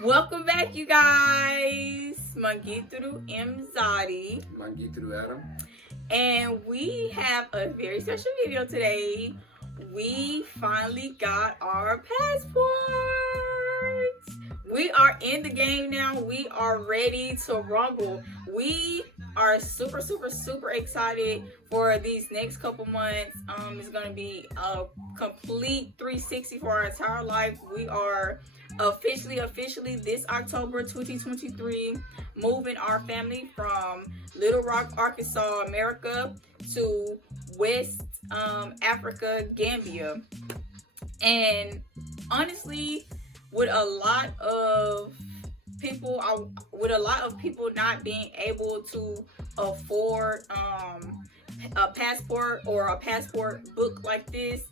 Welcome back, you guys. Mangituru Mzadi. Mangituru Adam. And we have a very special video today. We finally got our passports. We are in the game now. We are ready to rumble. We are super excited for these next couple months. It's going to be a complete 360 for our entire life. We are officially this October 2023 moving our family from Little Rock, Arkansas, America to West Africa, Gambia. And honestly, with a lot of people not being able to afford a passport or a passport book like this,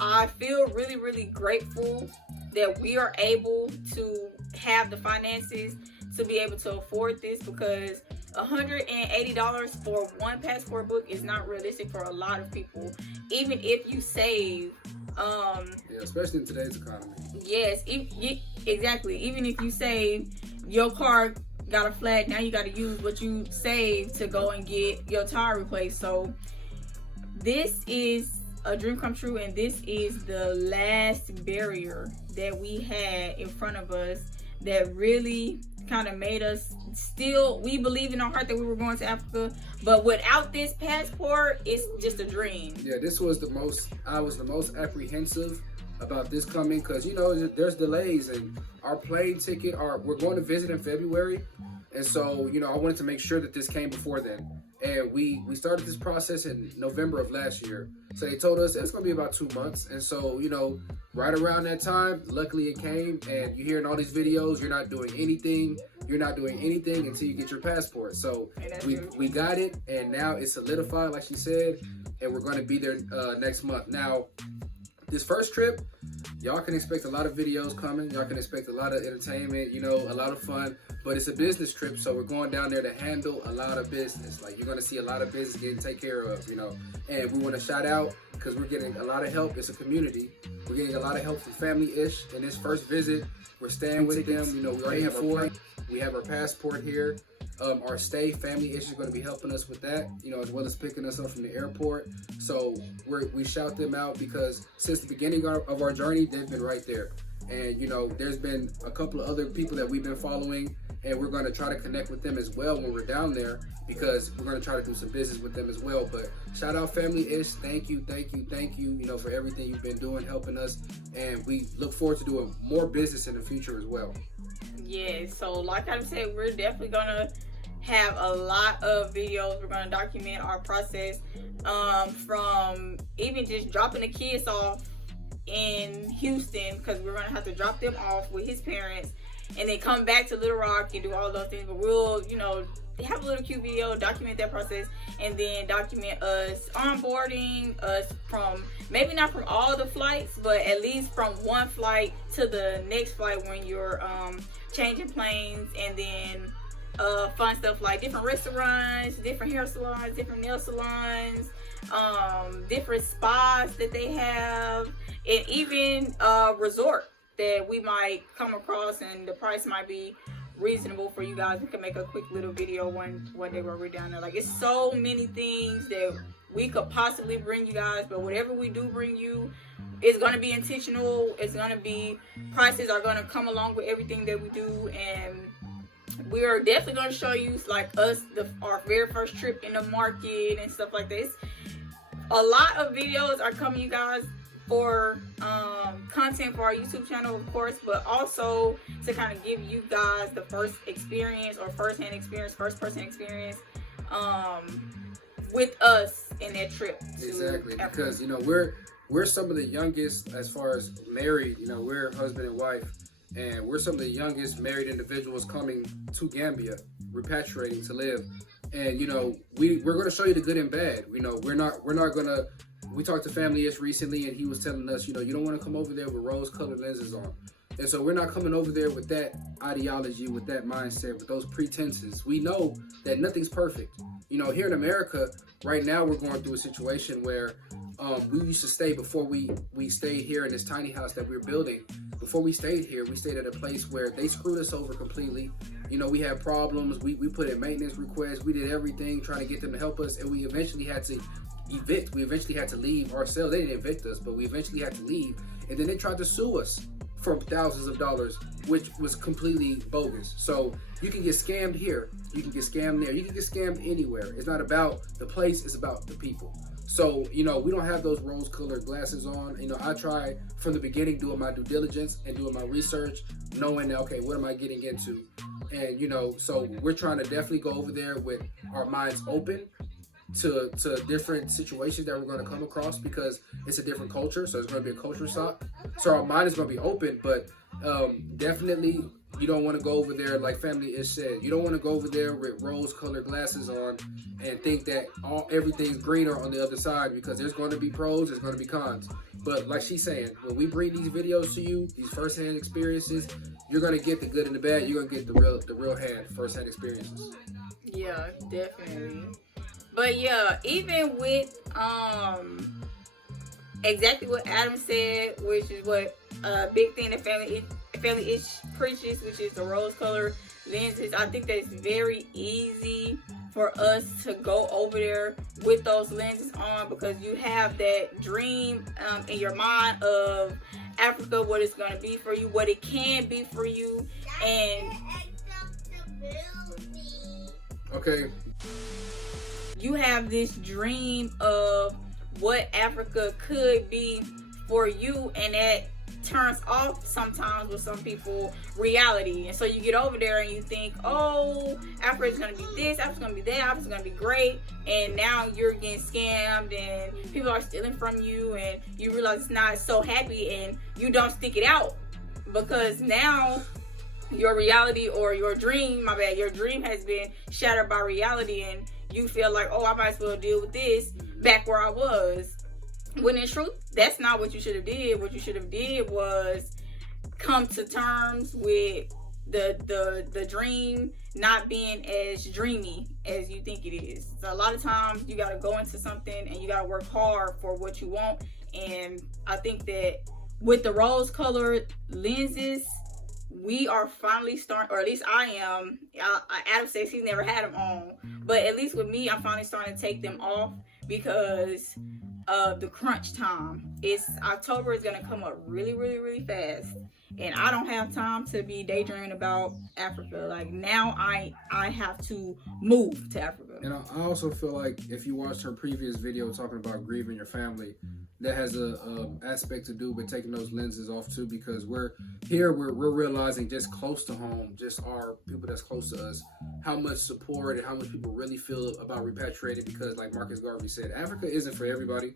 I feel really grateful that we are able to have the finances to be able to afford this, because $180 for one passport book is not realistic for a lot of people, even if you save. Yeah, especially in today's economy. Yes, exactly. Even if you save, your car got a flat, now you got to use what you saved to go and get your tire replaced. So this is a dream come true, and this is the last barrier that we had in front of us that really kind of made us we believe in our heart that we were going to Africa, but without this passport, it's just a dream. Yeah, I was the most apprehensive about this coming, because there's delays, and our plane ticket, we're going to visit in February, and so I wanted to make sure that this came before then. And we started this process in November of last year. So they told us it's going to be about 2 months. And so, right around that time, luckily it came. And you hear in all these videos, you're not doing anything. You're not doing anything until you get your passport. So we got it, and now it's solidified, like she said. And we're going to be there next month. Now, this first trip, y'all can expect a lot of videos coming. Y'all can expect a lot of entertainment, a lot of fun. But it's a business trip, so we're going down there to handle a lot of business. Like, you're going to see a lot of business getting taken care of, And we want to shout out, because we're getting a lot of help. It's a community. We're getting a lot of help from Family-ish. In this first visit, we're staying with them. We already have we have our passport here. Our stay, Family-ish is going to be helping us with that, as well as picking us up from the airport. So we shout them out, because since the beginning of our journey, they've been right there. And, there's been a couple of other people that we've been following, and we're going to try to connect with them as well when we're down there, because we're going to try to do some business with them as well. But shout out Family-ish. Thank you, for everything you've been doing, helping us. And we look forward to doing more business in the future as well. Yeah, so like I said, we're definitely going to have a lot of videos. We're going to document our process, from even just dropping the kids off in Houston, because we're going to have to drop them off with his parents and then come back to Little Rock and do all those things. But we'll, have a little cute video, document that process, and then document us onboarding us from, maybe not from all the flights, but at least from one flight to the next flight when you're changing planes, and then fun stuff like different restaurants, different hair salons, different nail salons, different spas that they have, and even resort that we might come across, and the price might be reasonable for you guys. We can make a quick little video one day where we're down there. Like, it's so many things that we could possibly bring you guys, but whatever we do bring you, it's going to be intentional. It's going to be, prices are going to come along with everything that we do, and we are definitely going to show you, like, our very first trip in the market and stuff like this. A lot of videos are coming, you guys, for content for our YouTube channel, of course, but also to kind of give you guys the first experience, or first-person experience with us in that trip. Exactly, because we're some of the youngest as far as married. We're husband and wife, and we're some of the youngest married individuals coming to Gambia, repatriating to live. And we're going to show you the good and bad. We're not going to. We talked to Family-ish recently, and he was telling us, you don't want to come over there with rose-colored lenses on. And so we're not coming over there with that ideology, with that mindset, with those pretenses. We know that nothing's perfect. You know, here in America, right now we're going through a situation where we used to stay before we stayed here in this tiny house that we're building. Before we stayed here, we stayed at a place where they screwed us over completely. You know, we had problems. We put in maintenance requests. We did everything trying to get them to help us. And we eventually had to evict. We eventually had to leave ourselves. They didn't evict us, but we eventually had to leave. And then they tried to sue us for thousands of dollars, which was completely bogus. So you can get scammed here. You can get scammed there. You can get scammed anywhere. It's not about the place. It's about the people. So, you know, we don't have those rose-colored glasses on. You know, I try from the beginning doing my due diligence and doing my research, knowing that, okay, what am I getting into? And, you know, so we're trying to definitely go over there with our minds open to different situations that we're going to come across, because it's a different culture. So it's going to be a culture shock. So our mind is going to be open, but definitely you don't want to go over there, like Family Ish said, you don't want to go over there with rose-colored glasses on and think that everything's greener on the other side, because there's going to be pros, there's going to be cons. But like she's saying, when we bring these videos to you, these first-hand experiences, you're going to get the good and the bad. You're going to get the real first-hand experiences. Yeah, definitely. But yeah, even with exactly what Adam said, which is what a big thing that Family Ish preaches, which is the rose-colored lenses. I think that it's very easy for us to go over there with those lenses on, because you have that dream in your mind of Africa, what it's going to be for you, what it can be for you, and okay, you have this dream of what Africa could be for you, and that turns off sometimes with some people reality. And so you get over there and you think, oh, Africa's gonna be this, Africa's gonna be that, Africa's gonna be great, and now you're getting scammed and people are stealing from you, and you realize it's not so happy, and you don't stick it out because now your reality, or your dream, your dream has been shattered by reality, and you feel like, oh, I might as well deal with this back where I was. When in truth, that's not what you should have did. What you should have did was come to terms with the dream not being as dreamy as you think it is. So a lot of times you got to go into something and you got to work hard for what you want. And I think that with the rose-colored lenses, we are finally starting, or at least I am. Adam says he's never had them on, but at least with me, I'm finally starting to take them off because of the crunch time. October is gonna come up really, really, really fast, and I don't have time to be daydreaming about Africa. Like, now I have to move to Africa. And I also feel like if you watched her previous video talking about grieving your family, that has a aspect to do with taking those lenses off too, because we're realizing just close to home, just our people that's close to us, how much support and how much people really feel about repatriating, because like Marcus Garvey said, Africa isn't for everybody.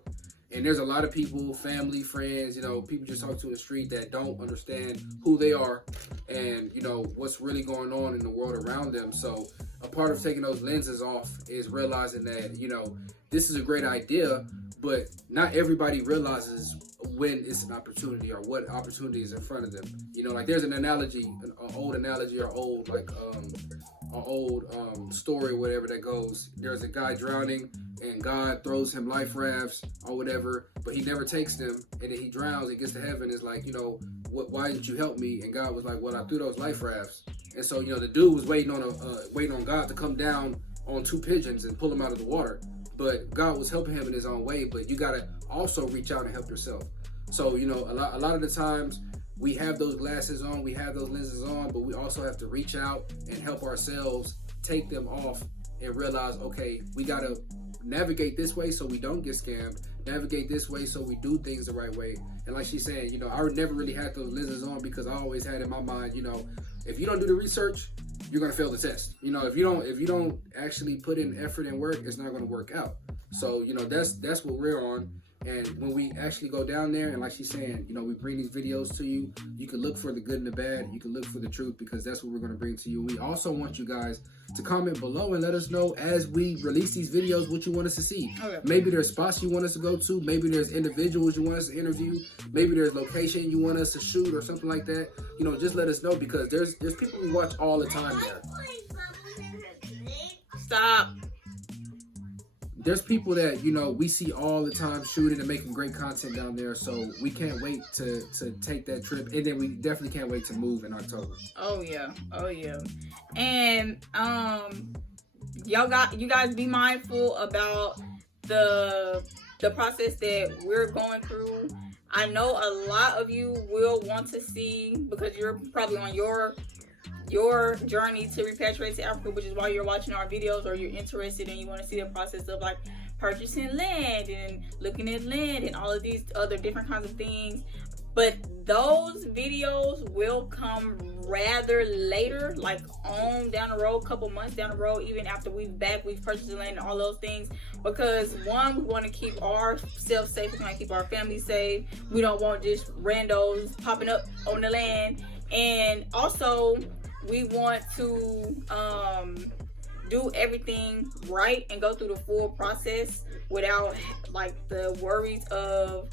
And there's a lot of people, family, friends, you know, people just talk to in the street that don't understand who they are and, you know, what's really going on in the world around them. So a part of taking those lenses off is realizing that, you know, this is a great idea, but not everybody realizes when it's an opportunity or what opportunity is in front of them. You know, like there's an analogy, an old analogy or old, like, an old story or whatever that goes, there's a guy drowning and God throws him life rafts or whatever, but he never takes them, and then he drowns and gets to heaven. It's like, you know, why didn't you help me? And God was like, well, I threw those life rafts. And so, you know, the dude was waiting on God to come down on two pigeons and pull him out of the water, but God was helping him in his own way. But you gotta also reach out and help yourself. So, you know, a lot of the times we have those glasses on, we have those lenses on, but we also have to reach out and help ourselves take them off and realize, okay, we gotta navigate this way so we don't get scammed, navigate this way so we do things the right way. And like she's saying, you know, I never really had those lenses on because I always had in my mind, you know, if you don't do the research, you're gonna fail the test. You know, if you don't actually put in effort and work, it's not gonna work out. So, you know, that's what we're on. And when we actually go down there, and like she's saying, you know, we bring these videos to you, you can look for the good and the bad, you can look for the truth, because that's what we're going to bring to you. We also want you guys to comment below and let us know as we release these videos what you want us to see. Okay. Maybe there's spots you want us to go to, maybe there's individuals you want us to interview, maybe there's location you want us to shoot or something like that. You know, just let us know, because there's people who watch all the time there. Stop. There's people that, you know, we see all the time shooting and making great content down there, so we can't wait to take that trip, and then we definitely can't wait to move in October. Oh yeah, and you guys be mindful about the process that we're going through. I know a lot of you will want to see, because you're probably on your journey to repatriate to Africa, which is why you're watching our videos, or you're interested and you want to see the process of like purchasing land and looking at land and all of these other different kinds of things. But those videos will come rather later, like on down the road, couple months down the road, even after we've purchased the land and all those things. Because one, we want to keep ourselves safe, we want to keep our family safe. We don't want just randos popping up on the land. And also, we want to do everything right and go through the full process without like the worries of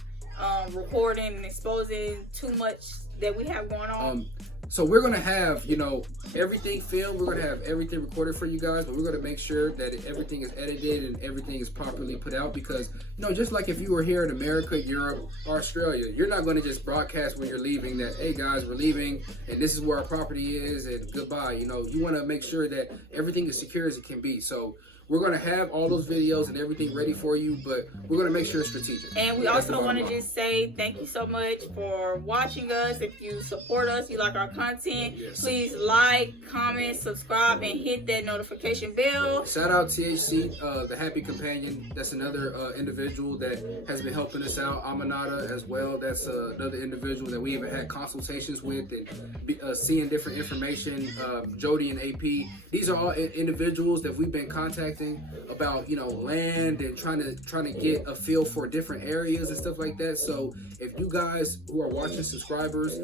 recording and exposing too much that we have going on. So we're gonna have, you know, everything filmed. We're gonna have everything recorded for you guys, but we're gonna make sure that everything is edited and everything is properly put out, because, you know, just like if you were here in America, Europe, Australia, you're not gonna just broadcast when you're leaving that, hey guys, we're leaving and this is where our property is and goodbye. You know, you wanna make sure that everything is secure as it can be. So we're going to have all those videos and everything ready for you, but we're going to make sure it's strategic. And we also want to just say thank you so much for watching us. If you support us, you like our content, yes, please like, comment, subscribe, and hit that notification bell. Shout out THC, the Happy Companion. That's another individual that has been helping us out. Amanada as well. That's another individual that we even had consultations with and seeing different information. Jody and AP. These are all individuals that we've been contacting about, you know, land and trying to get a feel for different areas and stuff like that. So if you guys who are watching, subscribers,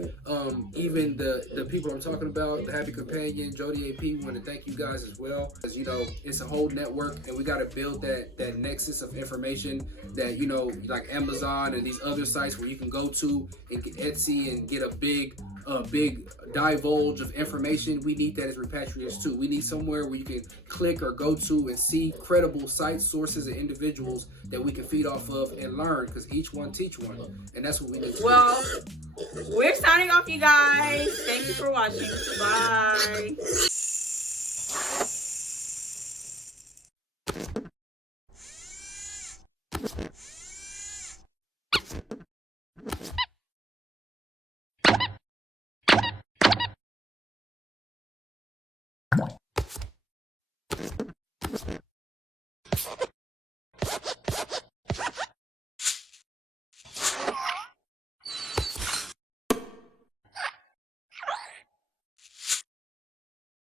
even the people I'm talking about, the Happy Companion, Jody, AP, we want to thank you guys as well, because, you know, it's a whole network and we got to build that nexus of information that, you know, like Amazon and these other sites where you can go to and get Etsy and get a big divulge of information. We need that as repatriates too. We need somewhere where you can click or go to and see credible sites, sources, and individuals that we can feed off of and learn, because each one teach one, and that's what we need to do. We're signing off, you guys. Thank you for watching. Bye.